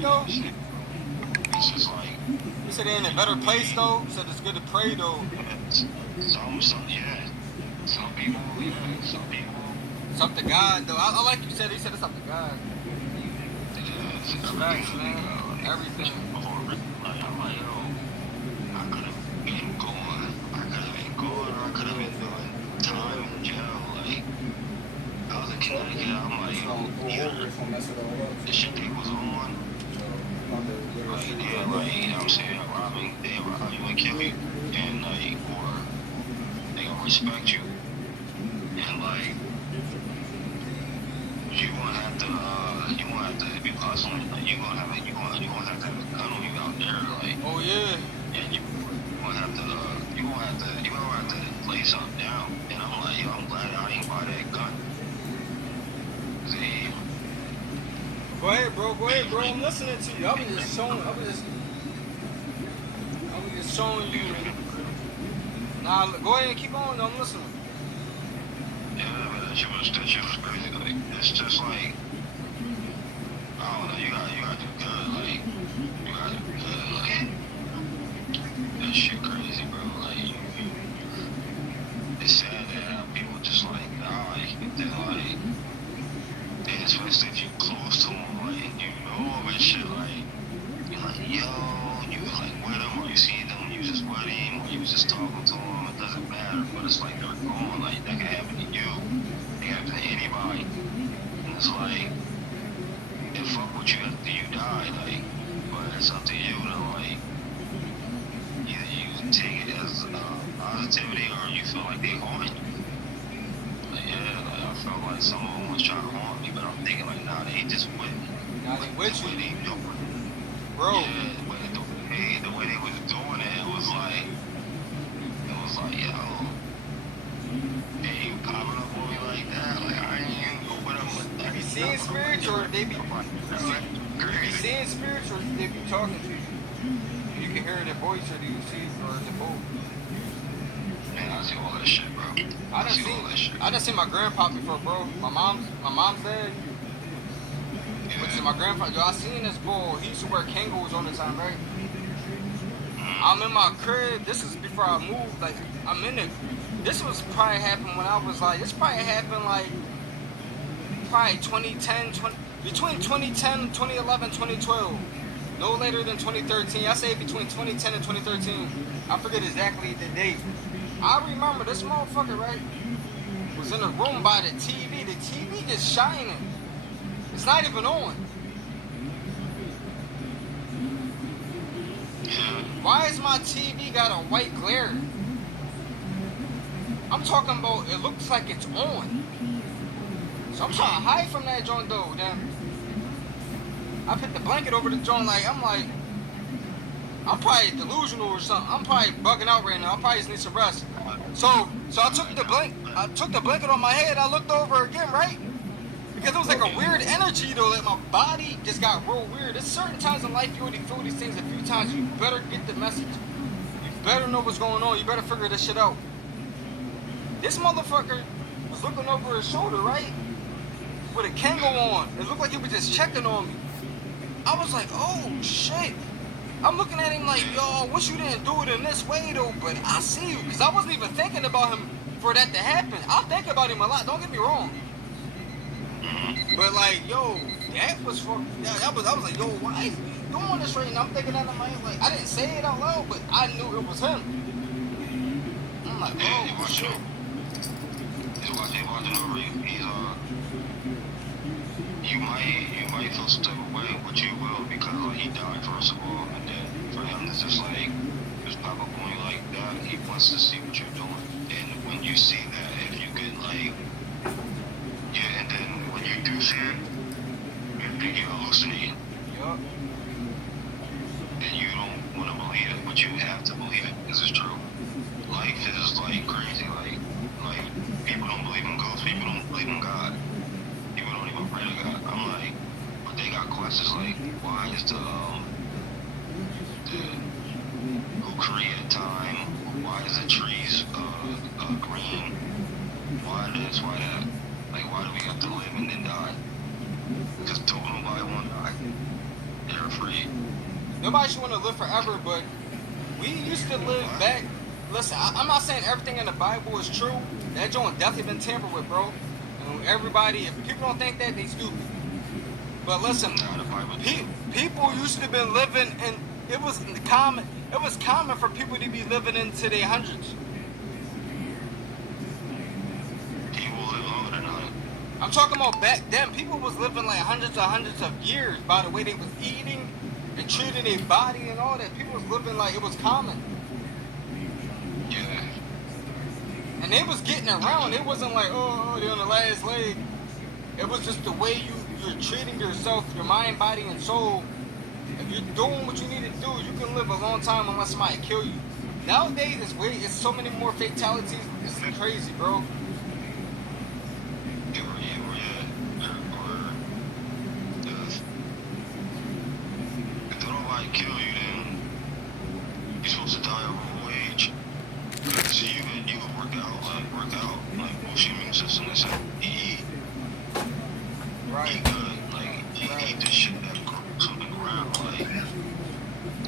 though? It's just like, You said they're in a better place though. You said it's good to pray though. yeah. Some people, yeah. Some people, It's up to God though. I like you said. He said it's up to God. yeah. It's It's everything facts, to be man. God. Like, it's Everything. before, like, I'm like, yo, I could have been going. I could have been going, or I could have been doing time in jail. Like, I was in Connecticut. I'm like, yo, either the shit they was on, like, they like, you know what I'm saying, they rob you and kill you, and like, or they gonna respect you, and like, you gonna have to be hustling, like, you gonna have to have a gun on you out there, like, Oh yeah. and you gonna have to lay something down, and I'm like, yo, I'm glad I ain't buy that gun. See, Go ahead, bro. Go ahead, being bro. free, I'm listening to you. I was just showing you. Nah, go ahead and keep on. I'm listening. yeah, but that shit was crazy, like, it's just like, I don't know, you gotta do good, like, you gotta do good, like, that shit crazy, bro, like, it's sad that how people just like die, and then like, and especially if you close to them, like, and you know them and shit, like, you're like, yo, you like with them, or you see them, you just with him, or you was just talking to them, it doesn't matter, but it's like they're gone, like, that can happen to you, it can happen to anybody, and it's like, and fuck what you after you die, like, but it's up to you to like, either you take it as positivity or you feel like they harm you. Like, yeah, like I felt like some of them was trying to harm me, but I'm thinking like, nah, they just with me. Nah, But they the with way you, they do it, bro. yeah, but the way they was doing it, it was like, yo, they popping up on me like that. Like I ain't even go with them. You I be ain't not seeing with them like spirits, that. or they be I'm see, like, you be crazy. seeing spirits, or they be talking to you. You can hear their voice, or do you see, or is it both? Man, I see all that shit, bro. I I done see all seen, that shit. I done seen my grandpa before, bro. My mom's dad, which is Yeah. my grandpa. Yo, I seen this bull. He used to wear Kangol on the time, right? Mm, I'm in my crib. This is before I moved. Like, I'm in it. This was probably happened when I was like, this probably happened like, probably 2010, between 2010, 2011, 2012. No later than 2013. I say between 2010 and 2013. I forget exactly the date. I remember this motherfucker, right, was in a room by the TV. The TV just shining. It's not even on. yeah. Why is my TV got a white glare? I'm talking about it looks like it's on. So I'm trying to hide from that joint though. Then I put the blanket over the joint like I'm probably delusional or something. I'm probably bugging out right now. I probably just need some rest. So I took the blanket on my head. I looked over again, right? Because it was like a weird energy though. That my body just got real weird. There's certain times in life you already feel these things a few times. You better get the message. You better know what's going on. You better figure this shit out. This motherfucker was looking over his shoulder, right? With a Kango on. It looked like he was just checking on me. I was like, oh shit. I'm looking at him like, yo, I wish you didn't do it in this way though, but I see you. Because I wasn't even thinking about him for that to happen. I think about him a lot, don't get me wrong. But like, yo, that was for, I was like, yo, why is he doing this right now? I'm thinking that in my head, like, I didn't say it out loud, but I knew it was him. I'm like, Yeah, oh shit. he's watching over you. You might feel some type of way, but you will because like he died first of all, and then for him to just pop up on you like that, he wants to see what you're doing. And when you see that, if you get like yeah, and then when you do see it, you think you're hallucinating, Yup. and you don't want to believe it, but you have to believe it because it's true. Life is like crazy, like people don't believe in ghosts, people don't believe in God. People don't even pray to God. I'm like, but they got questions like, why is the who created time? Why is the trees green? Why this? Why that? Like, why do we have to live and then die? Because nobody want to die. They're nobody should want to live forever, but we used to live back. Listen, I'm not saying everything in the Bible is true. That joint definitely been tampered with, bro. And everybody, if people don't think that, they stupid. But listen, people used to have been living, and it was common. It was common for people to be living into their hundreds. People live longer than that. I'm talking about back then. People was living like hundreds of years by the way they was eating and treating their body and all that. People was living like it was common. Yeah. And they was getting around. It wasn't like, oh, they're on the last leg. It was just the way you're treating yourself, your mind, body, and soul. If you're doing what you need to do, you can live a long time unless somebody kill you. Nowadays, it's so many more fatalities. It's crazy, bro. If they don't like kill you, then you're supposed to die of old age. So you can work out like boost your immune system. They say eat good, like eat the shit that grows on the ground, like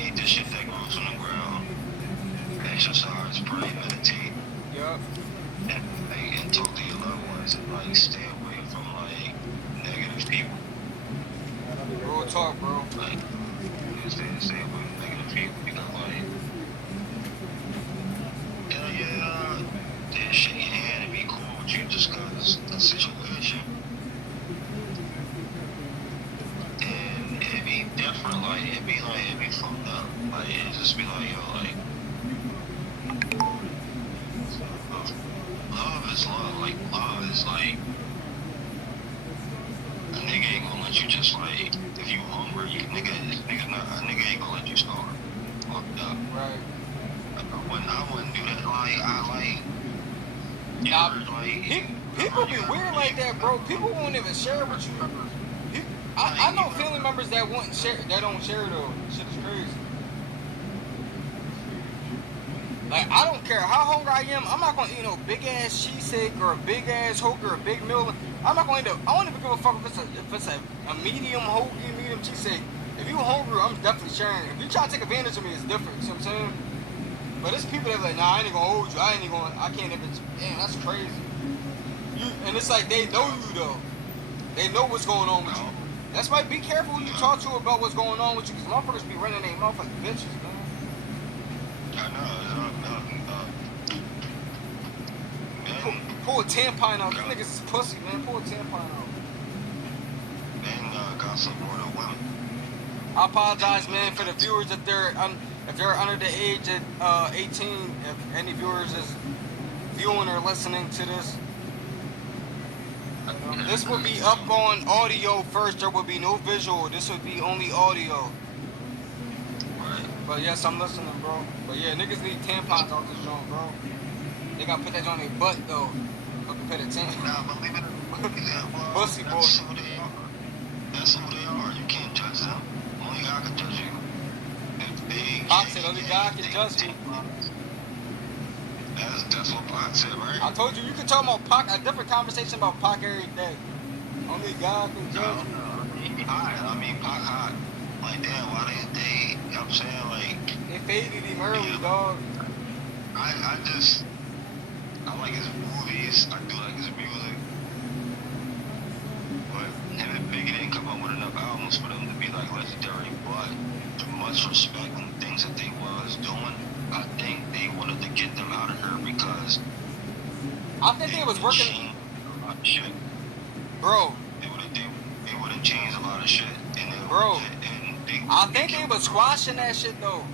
eat the shit that grows on the ground. Exercise, pray, meditate. Yup. And talk to your loved ones and like stay away from like negative people. Real talk, bro. Like stay away from negative people because like they shake your hand and be cool with you just cause the situation. And it'd be different, like it'd be fucked up. Like it'd just be like, yo, like love is love. Like love is like a nigga ain't gonna let you just like if you hungry, a nigga ain't gonna let you starve. Fucked up. Right. I wouldn't do that. Like I like. Nah, people be weird like that, bro. People won't even share with you. I know family members that won't share, that don't share though. Shit is crazy. Like I don't care how hungry I am. I'm not gonna eat no big ass cheese steak or a big ass hoagie or a big meal. I'm not gonna eat. I don't even give a fuck if it's a medium hoagie, medium cheese steak. If you hungry, I'm definitely sharing. If you try to take advantage of me, it's different. You know what I'm saying? But there's people that be like, nah, I ain't gonna hold you. I can't even. Damn, that's crazy. And it's like they know you though. They know what's going on with you. That's why be careful who you talk to about what's going on with you, because motherfuckers be running their mouth like bitches, man. I know. Pull a tampon out. These niggas is pussy, man. Pull a tampon out. Men got some more than women. I apologize, man, for the viewers if they're under the age of 18. If any viewers is viewing or listening to this, this will be up on audio first. There will be no visual. This would be only audio. Right. But yes, I'm listening, bro. But yeah, niggas need tampons out this joint, bro. They gotta put that on their butt though. Fucking put a tampon. Nah, believe it or not, Pussy boy. that's who they are. That's who they are. You can't judge them. Only God can judge you. Pac said only God can judge me. That's what Pac said, right? I told you can talk about Pac, a different conversation about Pac every day. Only God can judge me. I mean, Pac hot. Like, damn, why they, you know what I'm saying? Like, they faded him early, dog. I like his movies. I do like his music. But him and Biggie didn't come up with enough albums for them to be like legendary. But the much respect and things that they was doing, I think they wanted to get them out of here because I think they was working. A lot of shit. Bro. They would have changed a lot of shit. Bro. I think they was squashing that shit though.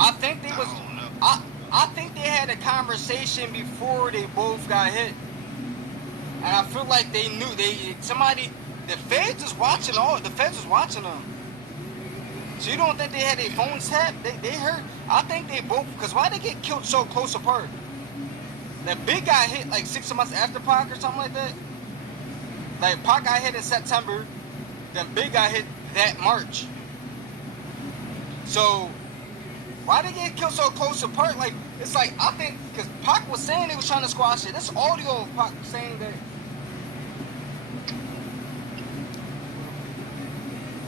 I think they was. I think they had a conversation before they both got hit, and I feel like they knew the feds was watching them. So you don't think they had their phones tapped? They heard. I think they both, because why they get killed so close apart? That Big got hit like 6 months after Pac or something like that. Like Pac got hit in September, then Big got hit that March. So why they get killed so close apart? Like, it's like, I think, because Pac was saying they was trying to squash it. This audio of Pac saying that.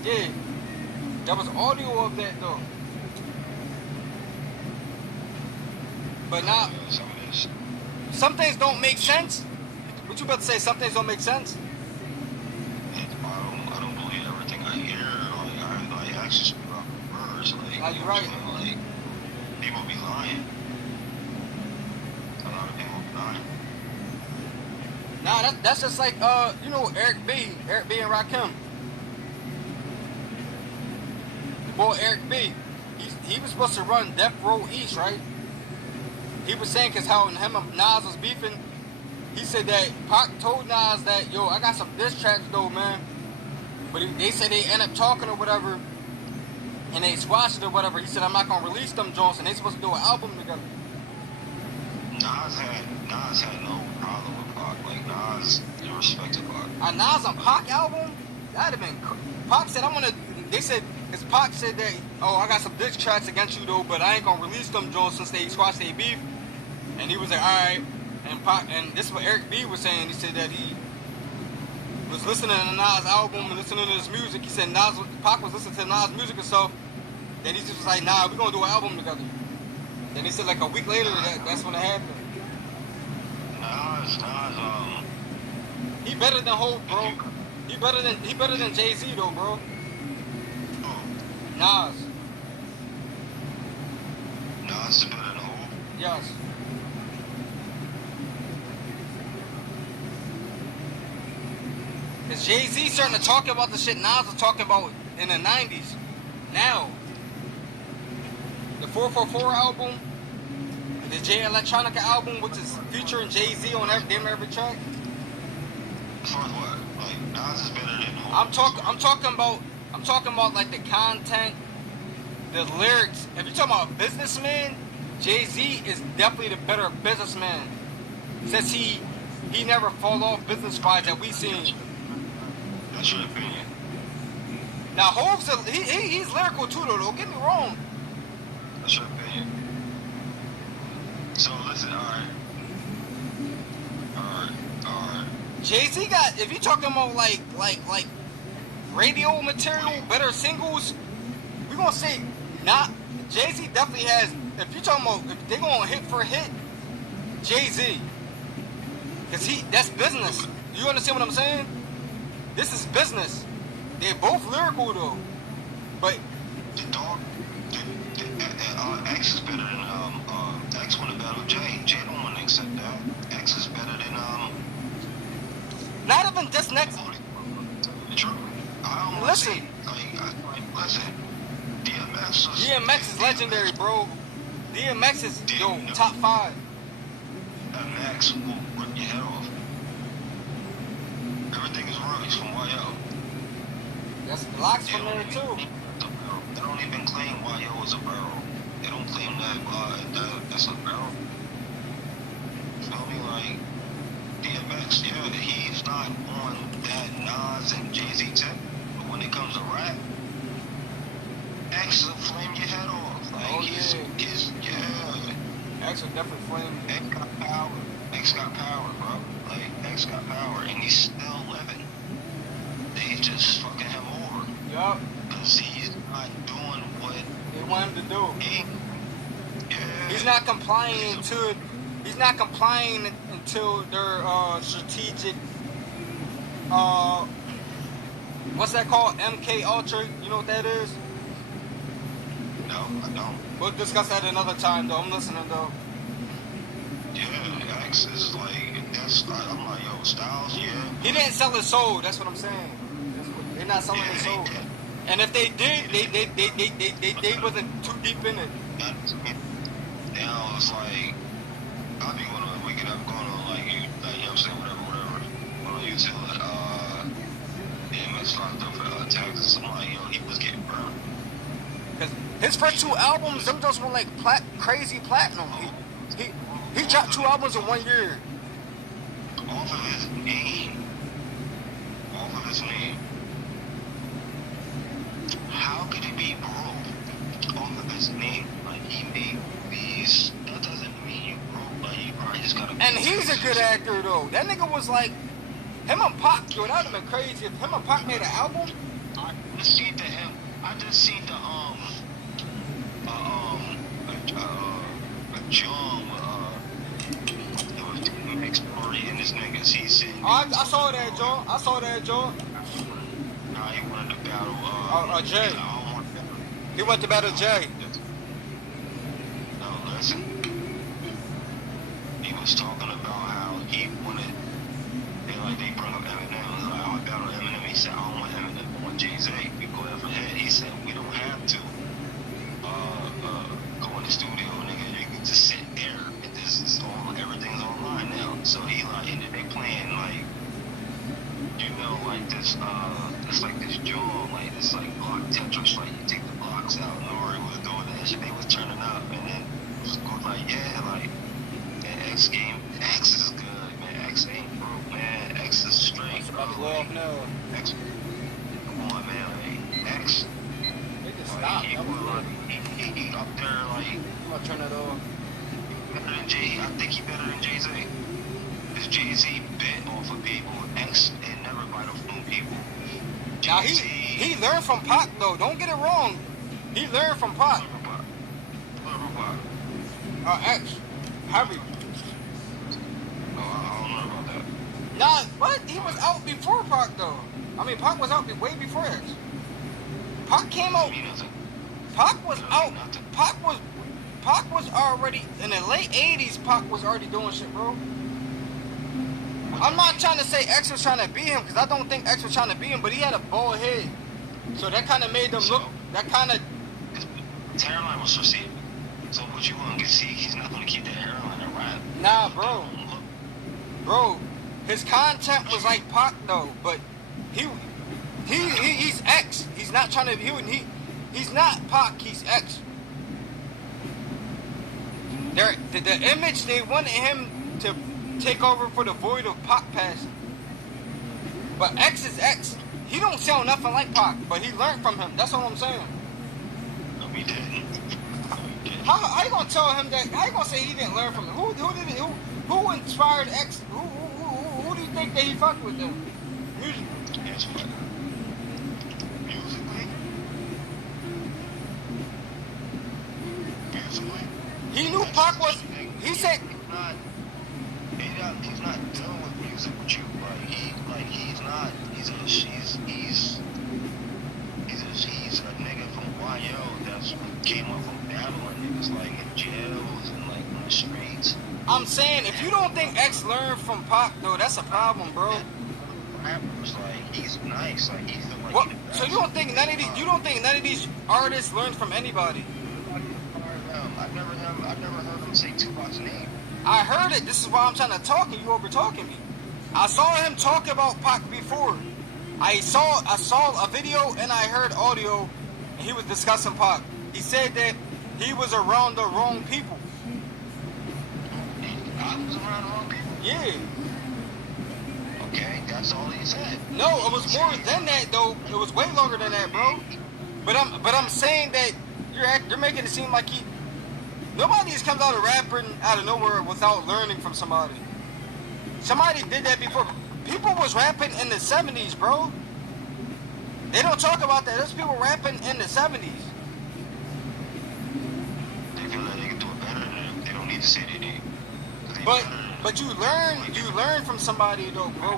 Yeah. There was audio of that though. But now, Some of this. some things don't make sense. What you about to say? Some things don't make sense. I don't believe everything I hear. Like I like actually speak about words. Like, Nah, you're right. like people be lying. A lot of people be lying. Nah, that's just like you know Eric B and Rakim. The boy Eric B. He was supposed to run Death Row East, right? He was saying cause how him and Nas was beefing. He said that Pac told Nas that yo, I got some diss tracks though, man. But they said they end up talking or whatever, and they squashed it or whatever. He said I'm not gonna release them joints, and they supposed to do an album together. Nas had no problem with Pac. Like Nas respected Pac. A Nas and Pac album? That'd have been. Pac said I wanna. They said because Pac said that I got some diss tracks against you though, but I ain't gonna release them joints since they squashed their beef. And he was like, all right. And Pac, and this is what Eric B was saying. He said that he was listening to Nas' album and listening to his music. He said Pac was listening to Nas' music and stuff. Then he just was like, nah, we're gonna do an album together. Then he said like a week later that's when it happened. Nas, He better than Hov, bro. He better than Jay-Z though, bro. Nas. Nas is better than Hov. Yes. Cause Jay-Z starting to talk about the shit Nas was talking about in the 90s. Now. The 444 album, the J Electronica album, which is featuring Jay-Z on every track. As far as what? Like Nas is better than Hov. I'm talking about like the content, the lyrics. If you're talking about businessman, Jay-Z is definitely the better businessman. Since he never fall off business wise that we seen. That's your opinion. Now Hov's he's lyrical too though. Don't get me wrong. That's your opinion. So listen, alright. Jay-Z got, if you talking about like radio material, better singles, we gonna say not. Jay-Z definitely has. If you talking about if they going hit for hit, Jay-Z, cause that's business. You understand what I'm saying? This is business. They're both lyrical though, but The dog, X is better than X won the battle with Jay. Jay don't want to accept that. X is better than not even this next. True. I don't Listen. say, listen. DMX. DMX is legendary, bro. DMX is top 5. DMX will rip your head off. Everything is rubbish from YO. That's blocks from there too. They don't even claim YO is a barrel. They don't claim that's a barrel. Feel me? Like DMX, yeah, he's not on that Nas and Jay-Z tip, but when it comes to rap, X will flame your head off. Like he's X will definitely flame. X got power. X got power, bro. Like X got power, and he's still living. They just fucking him over. Yup. Cause he's not doing what They want him to do. Yeah. He's not complying to. He's not complying until their strategic. What's that called? MK Ultra. You know what that is? No, I don't. We'll discuss that another time, though. I'm listening, though. Yeah, X is like I'm like, yo, Styles, yeah. He didn't sell his soul. That's what I'm saying. They're not selling his soul. And if they did, they wasn't too deep in it. Now it's like I'll be going on waking up, going on like you know what I'm saying, whatever. Going on YouTube, DMX locked up for taxes. I'm like, yo, he was getting burned. Cause his first 2 albums, them just were like crazy platinum. He dropped 2 albums in 1 year. Off of his name. How could it be broke off of his name? Like he made movies. That doesn't mean you broke. Like you probably just gotta. And he's a good actor though. That nigga was like, him and Pac, yo, that would've been crazy if him and Pac made an album. I see to him. I just seen the a John it was exploring this niggas. He said. I saw that, Joe. I saw that, Joe. Nah, he wanted to battle. Jay. He's like, I don't want to battle. He went to battle Jay. No, listen. He was talking about how he wanted. They brought up Eminem. He was like, I battle Eminem. He said, I don't want Eminem. I want Jay-Z. We go head for head. He said, we don't have to go in the studio, nigga. You can just sit there. And this is all, everything's online now. So he like, and then they playing like, you know, like this, it's like this jaw, like this like block Tetris, like you take the blocks out. Nori was doing that shit. They was turning up, and then it was going like, yeah, like, man, X game, X is good, man. X ain't broke, man. X is straight. It's about to go off now. X, come on, man. Like, X. They just Like, stopped. he up there, like, I'm gonna turn it off. better than Jay. I think he better than Jay-Z. Because Jay-Z bit off of people. X and never bite off no people. Now he learned from Pac though. Don't get it wrong. He learned from Pac. X. Heavy. No, I don't know about that. Nah, what? He was out before Pac though. I mean, Pac was out way before X. Pac came out. Pac was out. Pac was already in the late '80s. Pac was already doing shit, bro. I'm not trying to say X was trying to beat him because I don't think X was trying to beat him, but he had a bald head, so that kind of made them look. That kind of. His hairline was receding. So what you want to see? He's not going to keep that hairline and rap. Nah, bro. His content was like Pac though, but he's X. He's not trying to. He's not Pac. He's X. The image they wanted him to take over for the void of Pac past. But X is X. He don't sound nothing like Pac, but he learned from him. That's all I'm saying. No, he didn't. How you gonna tell him that? How you gonna say he didn't learn from him? Who inspired X? Who do you think that he fucked with them? Musically. Yes, what? Musically? He knew Pac was. He said. He's not dealing with music with you. He's not. He's a nigga from YO that's came up from battling niggas like in jails and like on the streets. I'm saying if you don't think X learned from Pac though, that's a problem, bro. Rappers like he's nice. Like he's the like. What? So you don't think none of these artists learned from anybody? I've never heard him say Tupac's name. I heard it. This is why I'm trying to talk and you over talking me. I saw him talk about Pac before. I saw a video and I heard audio and he was discussing Pac. He said that he was around the wrong people. I was around the wrong people? Yeah. Okay, that's all he said. No, it was more than that though. It was way longer than that, bro. But I'm saying that you're making it seem like nobody just comes out of rapping out of nowhere without learning from somebody. Somebody did that before. People was rapping in the 70s, bro. They don't talk about that. There's people rapping in the 70s. They feel like they can do it better than them. They don't need to say they did. But you learn from somebody though, bro.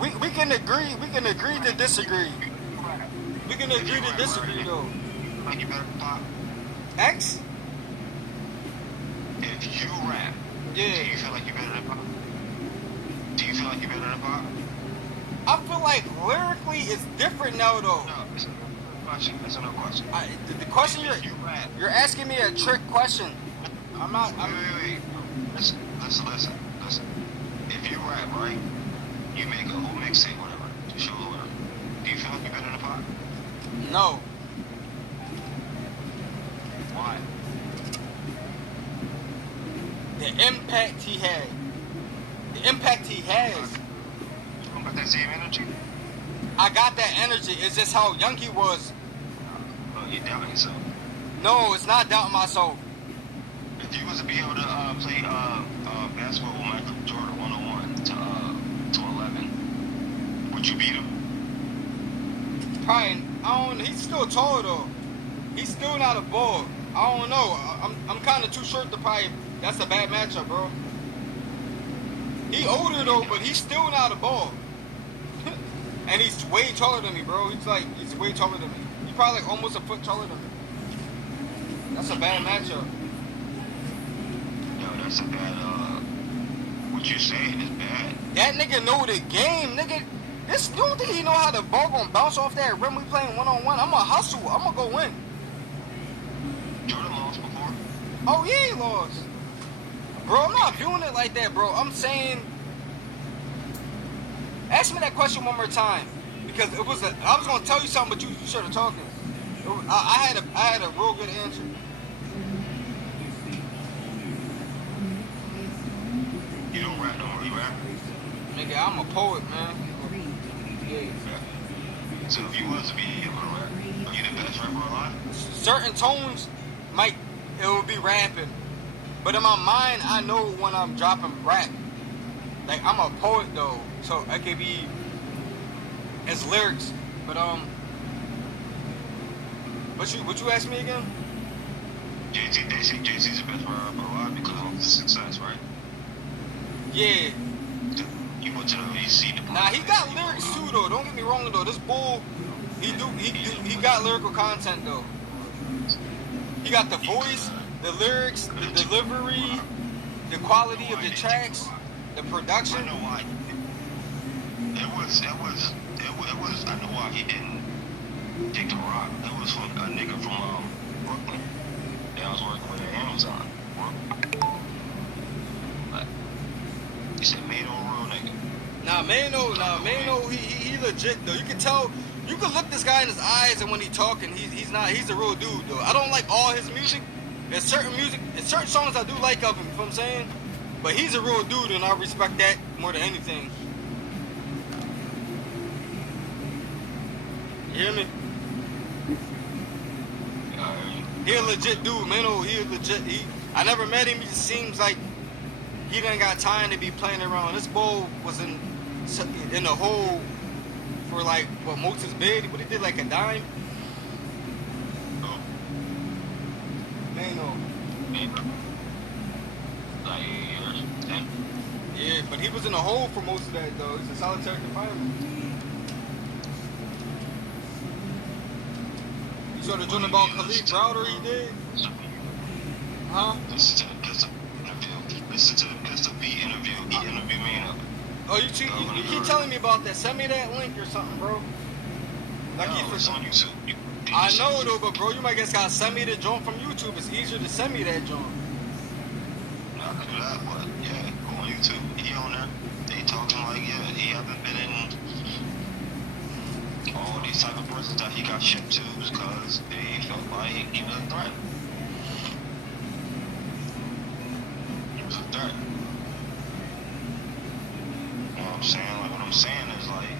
We can agree to disagree. We can agree to disagree though. Like you better Pop. X? If you rap, Yeah. do you feel like you better than Pop? Do you feel like you better than Pop? I feel like lyrically it's different now though. No, it's a question. That's another question. The question If you rap, you're asking me a trick question. I'm not. Wait. Listen. If you rap, right, you make a whole mixtape, whatever, to show whatever. Do you feel like you're better than Pop? No. Why? The impact he had. The impact he has. You don't got that same energy? I got that energy. It's just how young he was. Well, you're doubting yourself. No, it's not doubting myself. If you was to be able to play basketball with Michael Jordan 101 to 11, would you beat him? Probably. I don't. He's still tall though. He's still not a ball. I don't know. I'm kind of too short to probably. That's a bad matchup, bro. He older though, but he's still not a ball. And he's way taller than me, bro. He's way taller than me. He's probably like almost a foot taller than me. That's a bad matchup. Yo, that's a bad, what you saying is bad. That nigga know the game, nigga. This dude think he know how the ball gonna bounce off that rim. We playing one-on-one. I'm gonna hustle. I'm gonna go win. Jordan lost before. Oh, yeah, he lost. Bro, I'm not viewing it like that, bro. I'm saying... Ask me that question one more time. Because I was gonna tell you something, but you started talking. I had a real good answer. You don't rap no more, you rap? Nigga, I'm a poet, man. Yeah. So if you was to be able to rap, are you the best rapper alive? Certain tones it will be rapping. But in my mind, I know when I'm dropping rap. Like, I'm a poet, though. So, I could be as lyrics. But, what you asked me again? Jay-Z, they say Jay-Z's the best rapper alive because of his success, right? Yeah. You went to the VC. Nah, he got lyrics, too, though. Don't get me wrong, though. This bull, he got lyrical content, though. He got the voice, the lyrics, the delivery, the quality of the tracks, the production. I know why. It was. I know why he didn't take the rock. It was from a nigga from Brooklyn that I was working with at Amazon. But he said, "Mano, real nigga." Nah, Mano, he legit though. You can tell. You can look this guy in his eyes, and when he talking, he's a real dude though. I don't like all his music. There's certain songs I do like of him. You know what I'm saying? But he's a real dude, and I respect that more than anything. You hear me? He a legit dude, man. He a legit. I never met him. He just seems like he done got time to be playing around. This bull was in the hole for like most of his bid. What he did, like a dime. Man, yeah, but he was in the hole for most of that though. It's a solitary confinement. You saw the joint about Khalid Browder he did? Huh? Listen to the Pistol B interview. He interviewed me. Oh, you keep telling me about that. Send me that link or something, bro. Like it's on YouTube. I know though, but bro, you might just gotta send me the joint from YouTube. It's easier to send me that joint. No, I can do that, but yeah, go on YouTube. He on there. They talking like, yeah, he haven't been in all these type of prisons that he got shipped to because they felt like he was a threat. He was a threat. You know what I'm saying? Like, what I'm saying is like,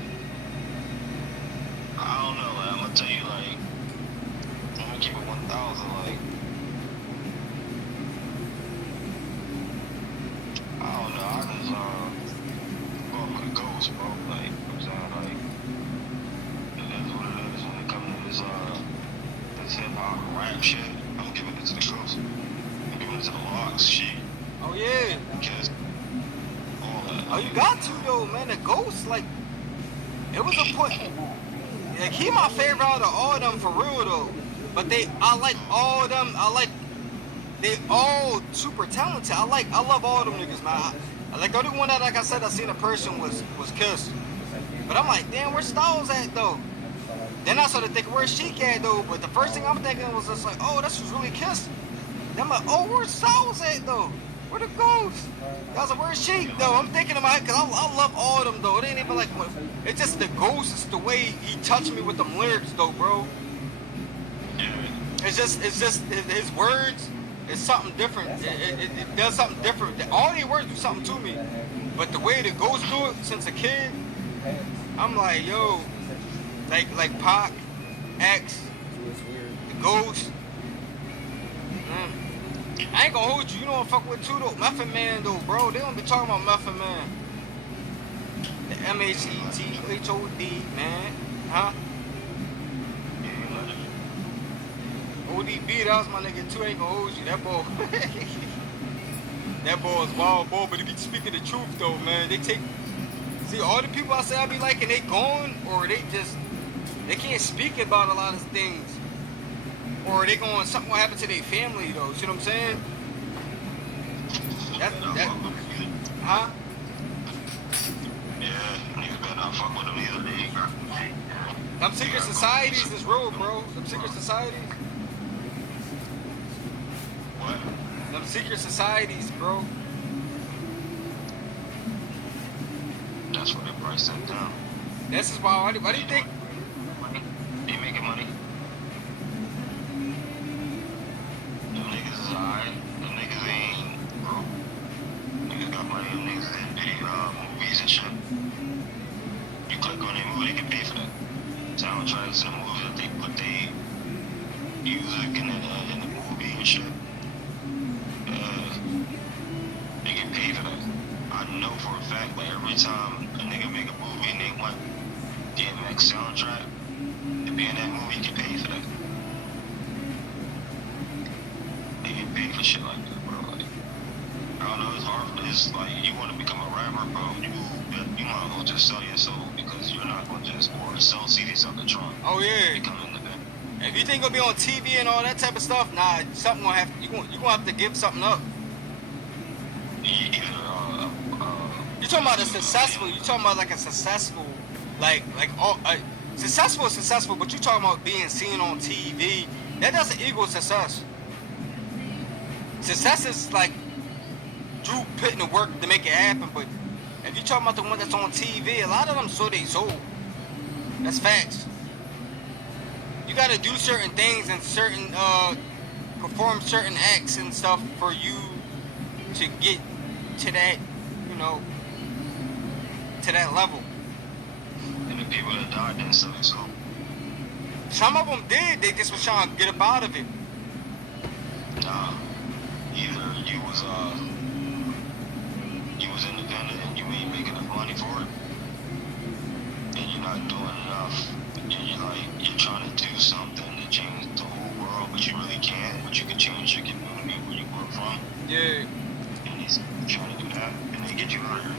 I don't know, like, I'm gonna tell you, like, I'm gonna keep it 1,000, like, I don't know, I just, go for the ghost, bro, like, I'm saying, like, it is what it is when it comes to this hip-hop rap shit, I'm giving it to the ghost, I'm giving it to the locks, shit. Oh yeah. Because all that. Oh, you got to though, man. The Ghost, like, it was a point. Like, he my favorite out of all of them for real though. But I like all of them. They all super talented. I love all of them niggas, man. I like the only one that, like I said, I seen a person was Kiss. But I'm like, damn, where's Styles at though? Then I started thinking, where's Sheik at though? But the first thing I'm thinking was just like, oh, this was really Kiss. Then I'm like, oh, where's Styles at though? Where the Ghost? I was like, where's Sheik though? I'm thinking about it because I love all of them though. It ain't even like, it's just the Ghost. It's the way he touched me with them lyrics though, bro. It's just his words is something different. It does something different. All these words do something to me. But the way the Ghost do it since a kid, I'm like, yo, like Pac, X, the Ghost. I ain't gonna hold you. You know what I fuck with too though? Method Man though, bro. They don't be talking about Method Man. The M-H-E-T-H-O-D, man. Huh? LVB, that was my nigga too. Ain't gonna hold you. That boy, that boy is wild, boy. But he be speaking the truth though, man. They take, see, all the people I say I be liking, they gone, or they can't speak about a lot of things, or they going, something gonna happen to their family though. See what I'm saying? That, huh? Yeah, niggas better not fuck with them either. They ain't got. Them secret societies is real, bro. Them secret societies. What? Them secret societies, bro. That's what they price that down. This is why do you think? Money? They making money? Them niggas is alright. Them niggas ain't broke. Niggas got money. Them niggas in movies and shit. You click on their movie, they can pay for that. Soundtracks and movies that they put their music in the movie and shit. They get paid for that. I know for a fact, like every time a nigga make a movie and they want DMX soundtrack to be in that movie, you get paid for that. They get paid for shit like that, bro. Like, I don't know, it's hard. It's like you want to become a rapper, bro. You might as well just sell your soul because you're not going to just or sell CDs on the trunk. Oh yeah. Become independent. If you think you'll be on TV and all that type of stuff, nah, something gonna have you gonna have to give something up. Either You talking about a successful? You talking about like a successful, like all successful is successful, but you talking about being seen on TV? That doesn't equal success. Success is like you putting the work to make it happen, but if you talking about the one that's on TV, a lot of them so they sold. That's facts. You gotta do certain things and certain perform certain acts and stuff for you to get to that, you know, to that level. and the people that died didn't sell their soul. Some of them did. They just was trying to get up out of it. Nah. Either you was independent and you ain't making enough money for it, and you're not doing enough, and you're trying to do something to change the whole world, but you really can't. But you can change your community where you work from. Yeah, And he's trying to do that, and they get you out here.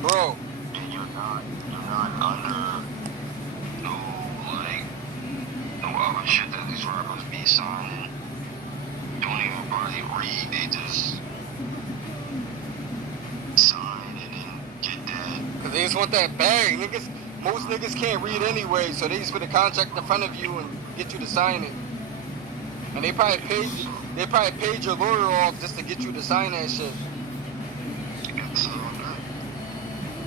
bro. And you're not under no other shit that these rappers be signing. Don't even probably read. They just sign and then get that. Cause they just want that bag. Most niggas can't read anyway, so they just put a contract in front of you and get you to sign it. And they probably paid your lawyer off just to get you to sign that shit. It's all good.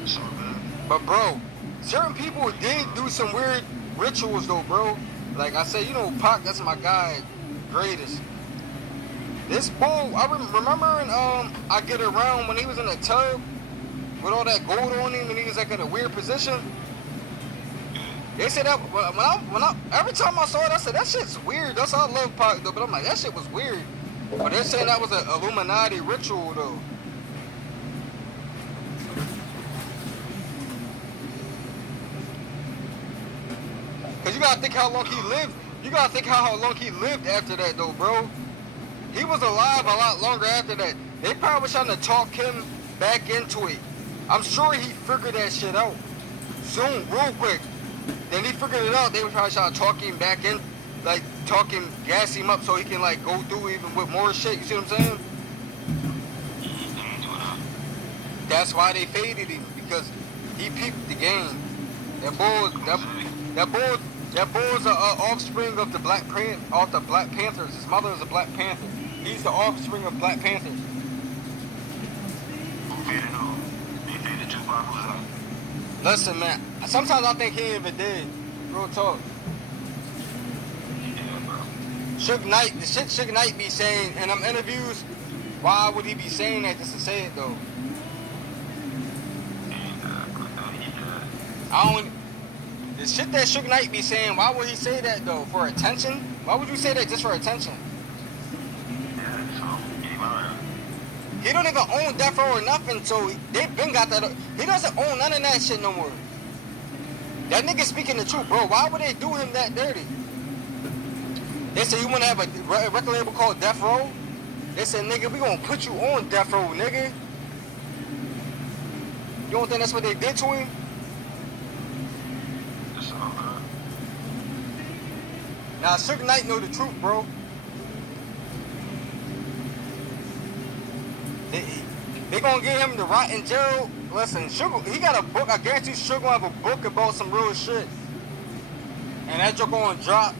It's all good. But bro, certain people did do some weird rituals though, bro. Like I said, you know, Pac, that's my guy, greatest. This bull, I remember in I Get Around when he was in the tub with all that gold on him and he was like in a weird position. They said that when I every time I saw it, I said that shit's weird. That's how I love Pac though, but I'm like that shit was weird. But they're saying that was an Illuminati ritual though. Cause you gotta think how long he lived. You gotta think how long he lived after that though, bro. He was alive a lot longer after that. They probably was trying to talk him back into it. I'm sure he figured that shit out soon, real quick. Then he figured it out. They were probably trying to talk him back in, like talk him, gas him up so he can like go through even with more shit. You see what I'm saying? That's why they faded him because he peeped the game. That boy's an offspring of the Black Panthers. His mother is a Black Panther. He's the offspring of Black Panthers. Listen, man. Sometimes I think he even did. Real talk. Suge Knight, the shit Suge Knight be saying in them interviews, why would he be saying that just to say it though? The shit that Suge Knight be saying, why would he say that though? For attention? Why would you say that just for attention? He don't even own Death Row or nothing, so they been got that. He doesn't own none of that shit no more. That nigga speaking the truth, bro. Why would they do him that dirty? They said you wanna have a record label called Death Row? They said, nigga, we gonna put you on Death Row, nigga. You don't think that's what they did to him? It's all good. Nah, Suge Knight know the truth, bro. They gonna get him to rot in jail. Listen, Suge, he got a book. I guarantee Suge gonna have a book about some real shit. And that joke gonna drop.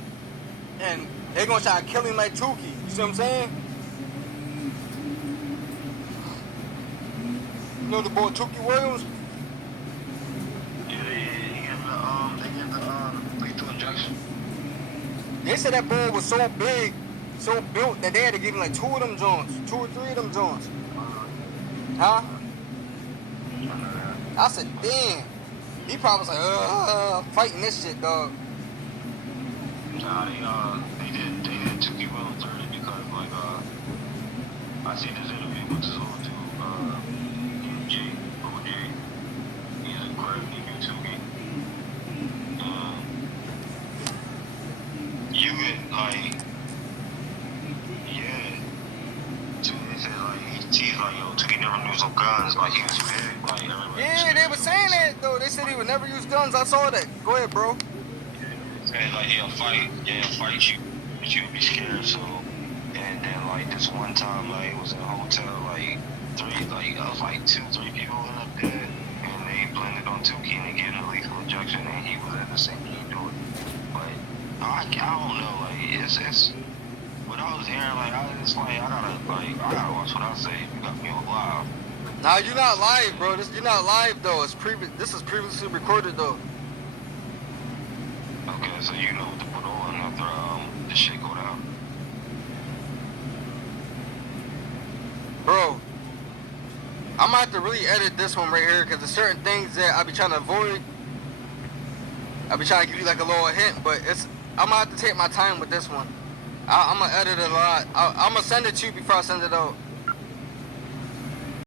And they gonna try to kill him like Tukey. You see what I'm saying? You know the boy Tukey Williams? Yeah, he gave the lethal injection. They said that boy was so big, so built, that they had to give him like 2 of them joints. 2 or 3 of them joints. Huh? I said, damn. He probably was like, fighting this shit, dog. Nah, they did Tukey well 30 because, like, I seen this interview with this old dude, OJ. He's incredibly new Tukey. You get, like, yeah. They said, like, he's like, yo, Tukey never used no guns, like, he was big, like, everybody. Yeah, they were saying that, though. They said he would never use guns. I saw that. Go ahead, bro. And like he'll fight you, but you'll be scared. So, and then like this one time, like it was in a hotel, like I was like 2-3 people in up there, and they blended on Tukey and they gave him a lethal injection, and he was at the same game doing it. But I don't know, like it's what I was hearing, like I gotta watch what I say. You got me on live. Nah, you're not live, bro. You're not live, though. This is previously recorded, though. Okay, so you know what to put on after this shit go down. Bro, I'm gonna have to really edit this one right here because there's certain things that I be trying to avoid. I be trying to give you like a little hint, but I'm gonna have to take my time with this one. I'm gonna edit it a lot. I'm gonna send it to you before I send it out.